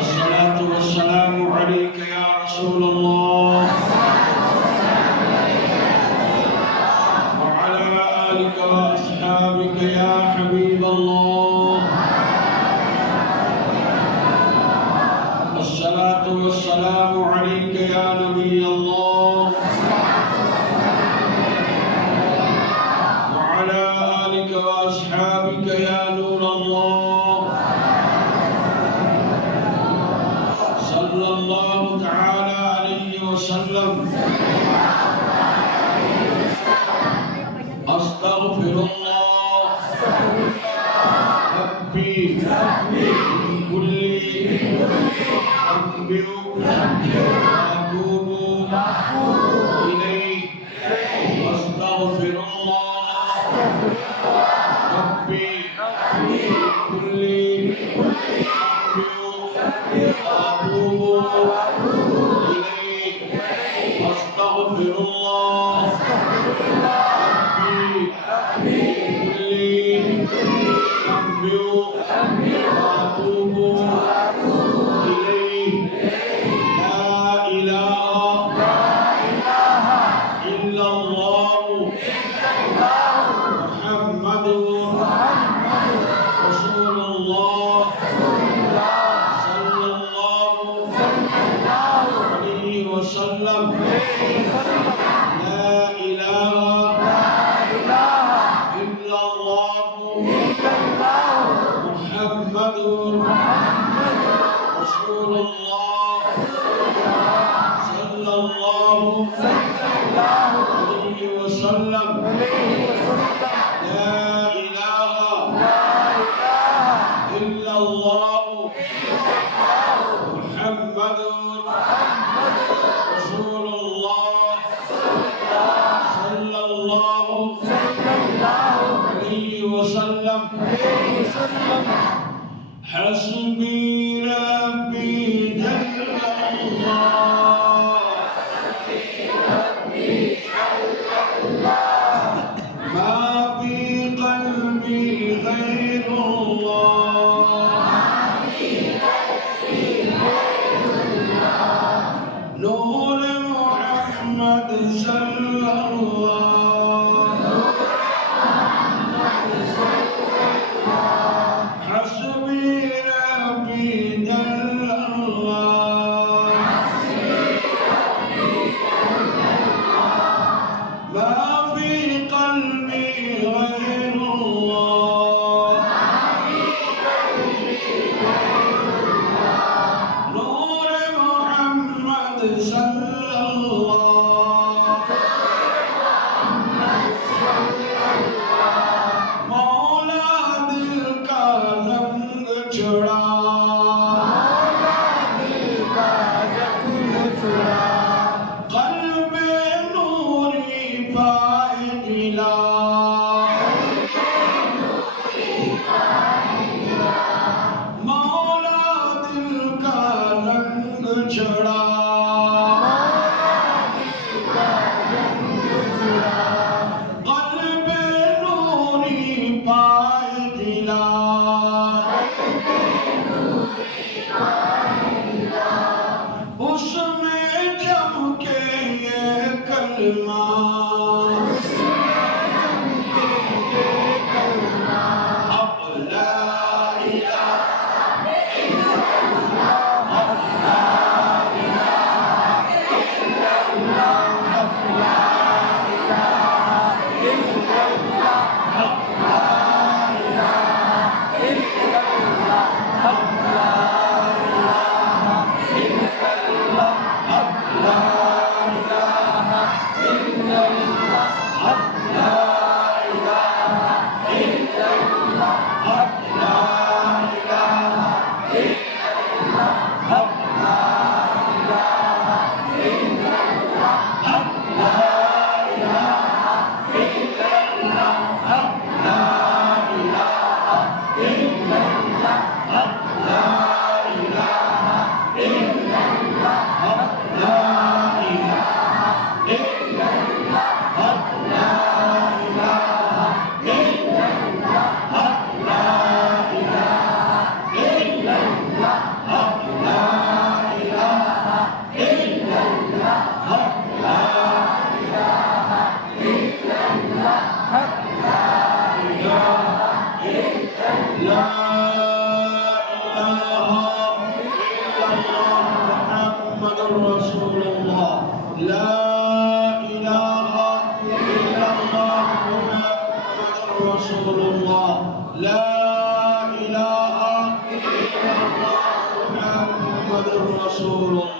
الصلاة والسلام عليك يا رسول الله وعلى آلك وأصحابك يا حبيب الله. الصلاة والسلام عليك يا نبي الله وعلى آلك وأصحابك يا نور الله. صلى الله تعالى عليه وسلم. أستغفر الله ربي من كل ذنب وأتوب إليه. أستغفر الله ربي من كل ذنب وأتوب إليه. أستغفر الله ربي من كل ذنب وأتوب إليه. لا إله إلا الله محمد رسول الله صلى الله عليه وسلم. لا إله إلا الله محمد رسول الله صلى الله عليه وسلم. لا إله إلا الله محمد رسول الله صلى الله عليه وسلم. حسبي ربي جل الله ما في قلبي غير الله. نور محمد صلى الله. حسبي ربي جل الله ما في قلبي غير الله. نور محمد صلى الله. मौला दिल का रंग छुड़ा कल्बे नूरी पाए गिला मौला दिल का रंग छुड़ा कल्बे नूरी पाए गिला उसमें चमके ये कलमा अब ला لا لا إله إلا الله محمد رسول الله لا إله إلا الله محمد رسول الله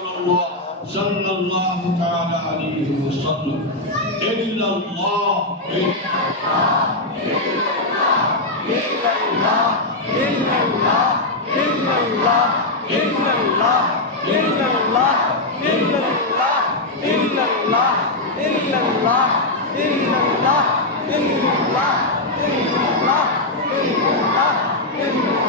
الله صلى الله تعالى عليه وسلم إلا الله إلا الله إلا الله إلا الله إلا الله إلا الله إلا الله إلا الله إلا الله إلا الله إلا الله إلا الله إلا الله إلا الله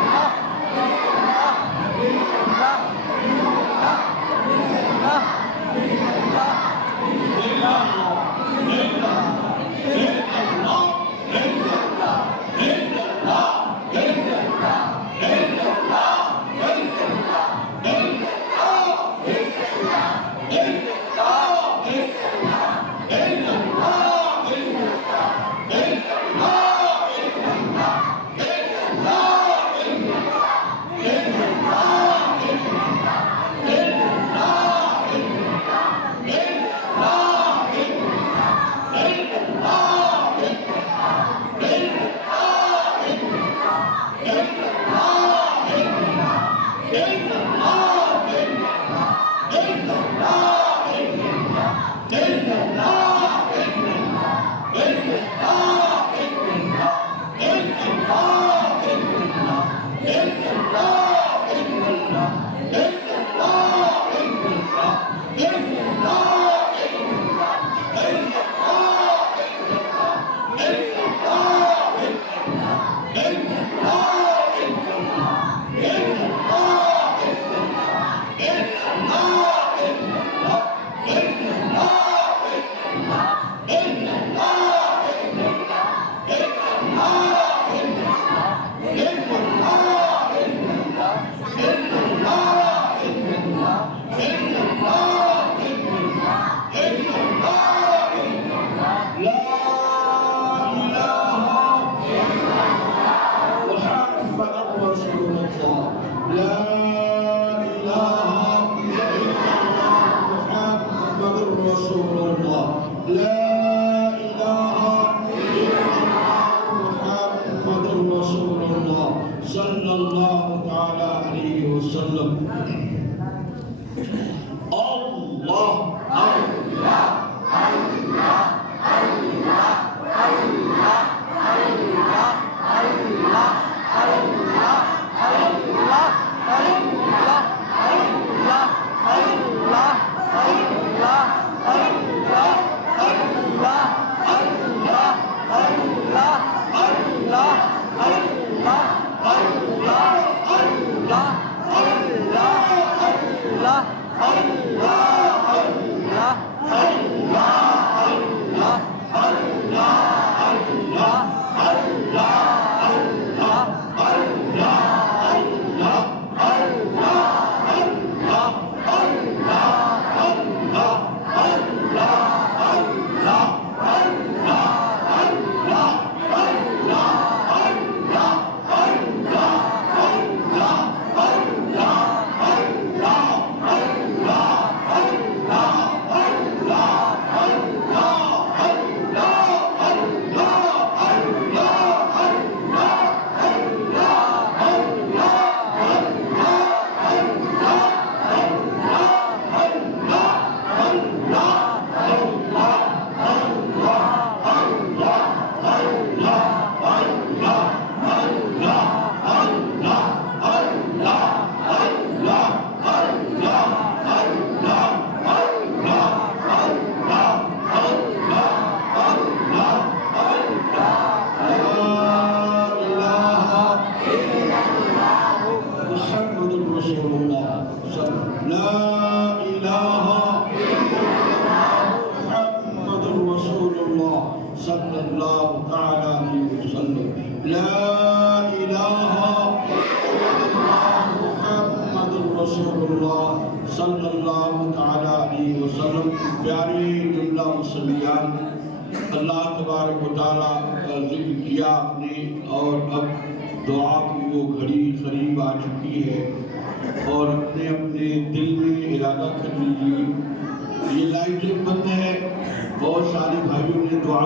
صلى الله تعالى عليه وسلم الله الله الله الله الله الله الله الله الله الله الله الله الله الله الله الله الله الله الله ला इलाहा इल्लल्लाह मुहम्मदुर रसूलुल्लाह सल्लल्लाहु तआला अलैहि वसल्लम। प्यारे जुमला मुसल्लियान, अल्लाह तबारक व तआला का जिक्र किया आपने और अब दुआ की वो घड़ी करीब आ चुकी है और अपने अपने दिल में इरादा कर लीजिए। ये लाइटें बंद है, बहुत सारे भाइयों ने दुआ